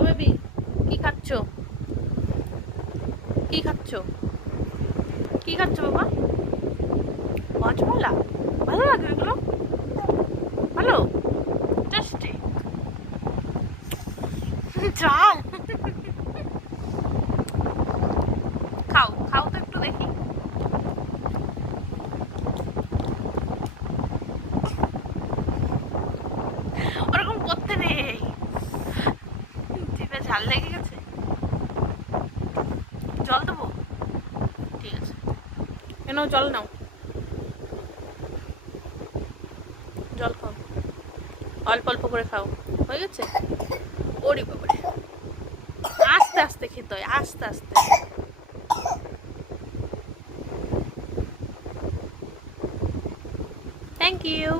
ও baby, কি খাচ্ছ? কি খাচ্ছ? কি খাচ্ছ বাবা? হজমলা? ভালো লাগে এগুলো? ভালো টেস্টি। ঝাল। খাও খাও তো একটু দেখি। ওরকম করতে নেই, জিভে ঝাল লেগে গেছে। জল দেবো? ঠিক আছে, নাও জল নাও, জল খাও, অল্প অল্প করে খাও। হয়ে গেছে? ওরে বাবারে, আস্তে আস্তে খেতে হয়, আস্তে আস্তে। Thank you.